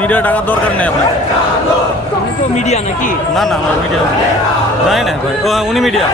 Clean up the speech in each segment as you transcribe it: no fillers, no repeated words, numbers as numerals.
Media টাকার দরকার নেই আপনার তো মিডিয়া নাকি? না না আমরা মিডিয়া জানি না ভাই। ও উনি মিডিয়া।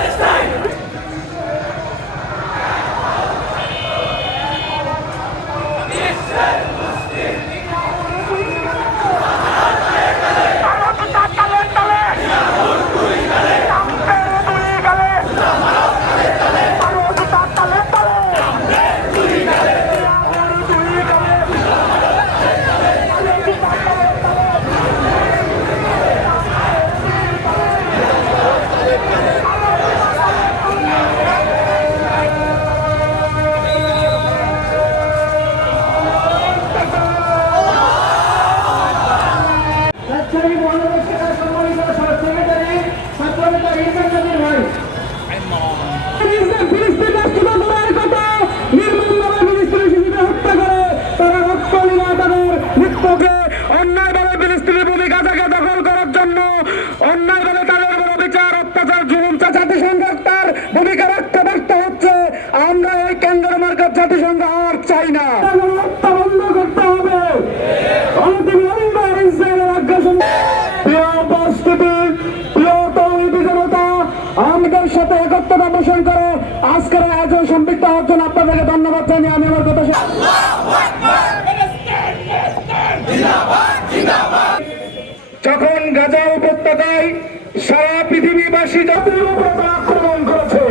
অন্যায়ভাবে ফিলিস্তিনি ভূমি গাজাকে দখল করার জন্য অন্যায়ভাবে তাদের উপর বিচার অত্যাচার জুলুম জাতিসংঘ তার ভূমিকা রাখতে ব্যর্থ হচ্ছে। আমরা এই কেন্দ্র মার্কেট জাতিসংঘ আর চাই না, বন্ধ করতে হবে। আমাদের সাথে একত্রতা পোষণ করে আজকের আয়োজন সম্পৃক্ত হওয়ার জন্য আপনাদেরকে ধন্যবাদ জানিয়ে আমি আমার কথা যখন গাজা উপত্যকায় সারা পৃথিবীবাসী জাতির উপর আক্রমণ করেছে,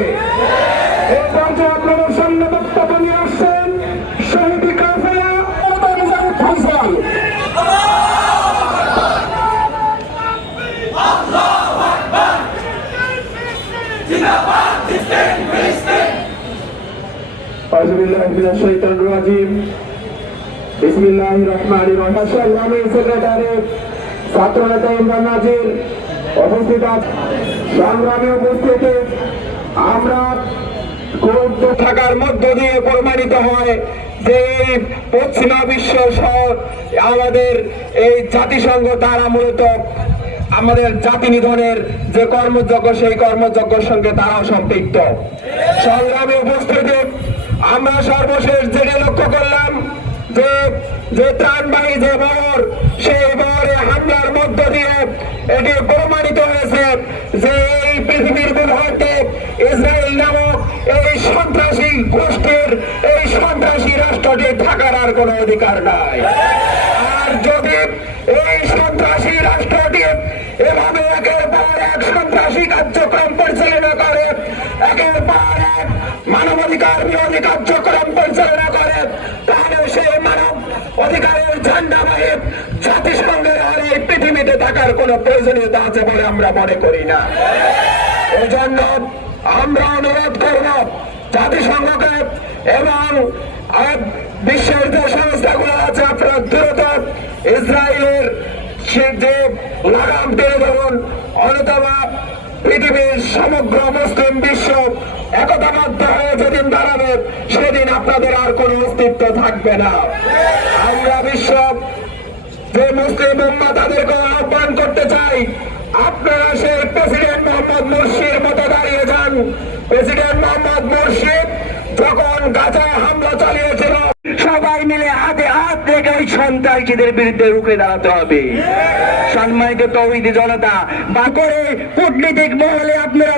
এই পর্যায়ে আক্রমণ সামনে বক্তব্য নিয়ে আসছেন শহীদ কাফেলা ফয়সাল। বিসমিল্লাহির রহমানির রহিম। সংগ্রামী সেক্রেটারি ছাত্রনেতা ইমরান নাজির উপস্থিত সংগ্রামী উপস্থিতি আমরা গুরুত্ব থাকার মধ্য দিয়ে প্রমাণিত হয় যে পশ্চিমা বিশ্ব সহ আমাদের এই জাতিসংঘ তারা মূলত আমাদের জাতি নিধনের যে কর্মযজ্ঞ সেই কর্মযজ্ঞের সঙ্গে তারাও সম্পৃক্ত। সংগ্রামী উপস্থিতি আমরা সর্বশেষ যেটি লক্ষ্য করলাম যে ত্রাণবাহী যে বহর, সেই বহরে হামলার মধ্য দিয়ে এটি প্রমাণিত হয়েছে যে এই পৃথিবীর বুধহতে ইসরায়েল নামক এই সন্ত্রাসী গোষ্ঠীর এই সন্ত্রাসী রাষ্ট্রটি থাকার আর কোনো অধিকার নাই। আর যদি এই সন্ত্রাসী রাষ্ট্রটি এভাবে একের পর এক সন্ত্রাসী কার্যক্রম পরিচালনা করে, একের পর এক মানবাধিকার বিরোধী কার্যক্রম পরিচালনা করে, তাহলে সেই মানব অধিকারের ঝান্ডাবাহী জাতিসংঘের আর এই পৃথিবীতে থাকার কোন প্রয়োজনীয়তা আছে বলে আমরা মনে করি না। এই জন্য আমরা অনুরোধ করব জাতিসংঘকে এবং বিশ্বের যে সংস্থাগুলো আছে আপনারা দ্রুত ইসরায়েলের যে লাগাম টেনে ধরুন, অন্যতম পৃথিবীর সমগ্র মুসলিম বিশ্ব একতাবদ্ধ হয়ে যেদিন দাঁড়াবে সেদিন আপনাদের আর কোন অস্তিত্ব থাকবে না। আমরা বিশ্ব যে মুসলিম উম্মাহ তাদেরকে আহ্বান করতে চাই, আপনারা সেই প্রেসিডেন্ট মোহাম্মদ মুরসির মতো দাঁড়িয়ে যান। প্রেসিডেন্ট মোহাম্মদ মুরসি যখন গাজায় হামলা চালিয়েছিল সবাই মিলে হাতে হাত রেখে ওই সন্ত্রাসীদের বিরুদ্ধে রুখে দাঁড়াতে হবে। সম্মানিত তৌহিদি জনতা, বা করে কূটনীতিক মহলে আপনারা